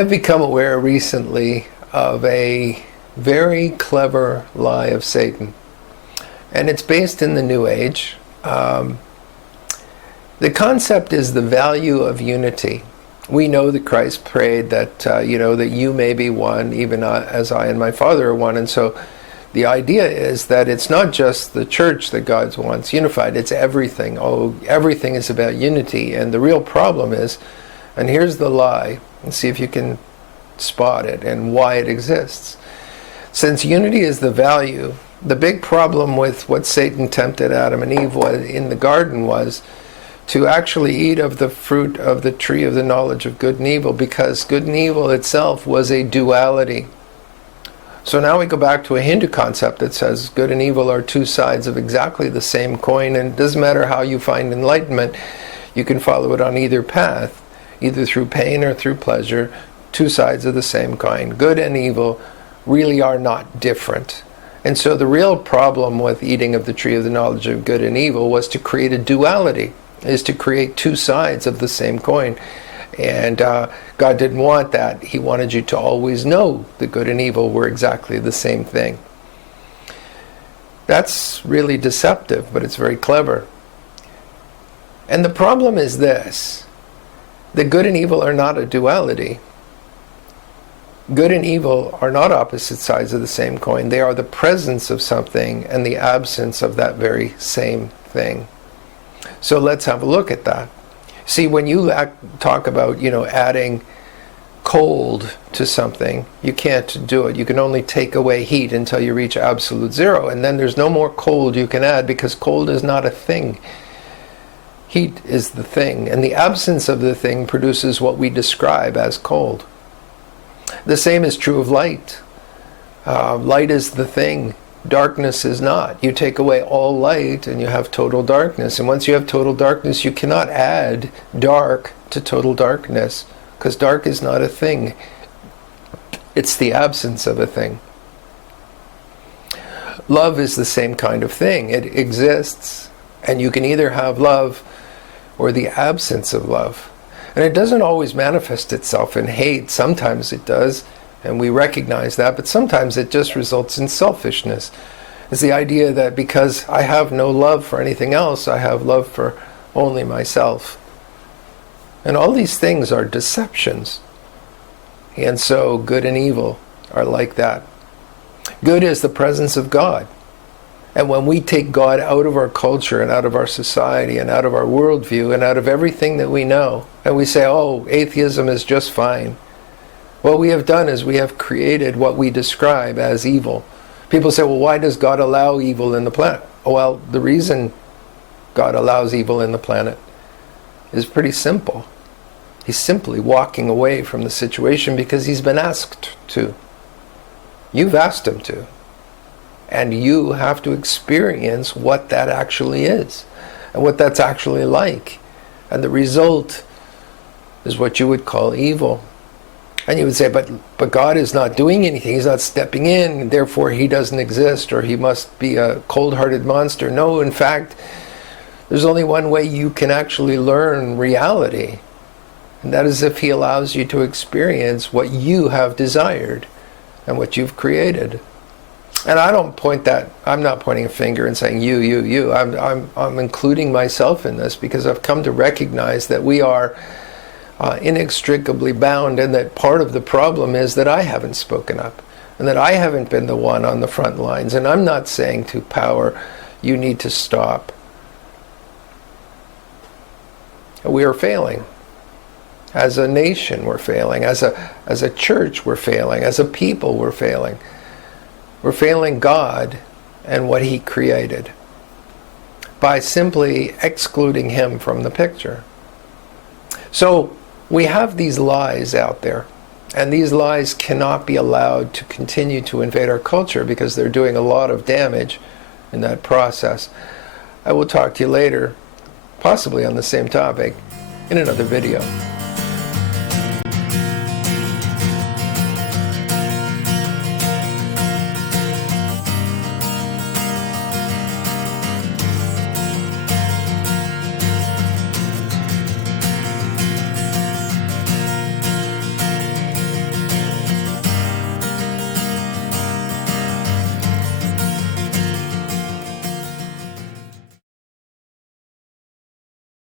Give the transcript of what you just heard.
have become aware recently of a very clever lie of Satan, and it's based in the New Age. The concept is the value of unity. We know that Christ prayed that that you may be one, even as I and my Father are one. And so the idea is that it's not just the church that God wants unified, it's everything. Oh, everything is about unity. And the real problem is, and here's the lie, and see if you can spot it and why it exists. Since unity is the value, the big problem with what Satan tempted Adam and Eve in the garden was to actually eat of the fruit of the tree of the knowledge of good and evil, because good and evil itself was a duality. So now we go back to a Hindu concept that says good and evil are two sides of exactly the same coin, and it doesn't matter how you find enlightenment, you can follow it on either path, either through pain or through pleasure, two sides of the same coin. Good and evil really are not different. And so the real problem with eating of the tree of the knowledge of good and evil was to create a duality, is to create two sides of the same coin. And God didn't want that. He wanted you to always know that good and evil were exactly the same thing. That's really deceptive, but it's very clever. And the problem is this: that good and evil are not a duality. Good and evil are not opposite sides of the same coin. They are the presence of something and the absence of that very same thing. So let's have a look at that. See, when you talk about, adding cold to something, you can't do it. You can only take away heat until you reach absolute zero, and then there's no more cold you can add, because cold is not a thing. Heat is the thing, and the absence of the thing produces what we describe as cold. The same is true of light. Light is the thing. Darkness is not. You take away all light and you have total darkness. And once you have total darkness, you cannot add dark to total darkness, because dark is not a thing. It's the absence of a thing. Love is the same kind of thing. It exists, and you can either have love or the absence of love. And it doesn't always manifest itself in hate. Sometimes it does, and we recognize that, but sometimes it just results in selfishness. It's the idea that because I have no love for anything else, I have love for only myself. And all these things are deceptions. And so good and evil are like that. Good is the presence of God. And when we take God out of our culture and out of our society and out of our worldview and out of everything that we know, and we say, oh, atheism is just fine, what we have done is we have created what we describe as evil. People say, well, why does God allow evil in the planet? Well, the reason God allows evil in the planet is pretty simple. He's simply walking away from the situation because he's been asked to. You've asked him to. And you have to experience what that actually is and what that's actually like. And the result is what you would call evil. And you would say, but God is not doing anything. He's not stepping in, and therefore he doesn't exist, or he must be a cold-hearted monster. No, in fact, there's only one way you can actually learn reality, and that is if he allows you to experience what you have desired and what you've created. And I don't point that, I'm not pointing a finger and saying you. I'm including myself in this, because I've come to recognize that we are inextricably bound, and that part of the problem is that I haven't spoken up, and that I haven't been the one on the front lines. And I'm not saying to power, you need to stop. We are failing. As a nation, we're failing. As a church, we're failing. As a people, we're failing. We're failing God and what he created by simply excluding him from the picture. So we have these lies out there, and these lies cannot be allowed to continue to invade our culture, because they're doing a lot of damage in that process. I will talk to you later, possibly on the same topic, in another video.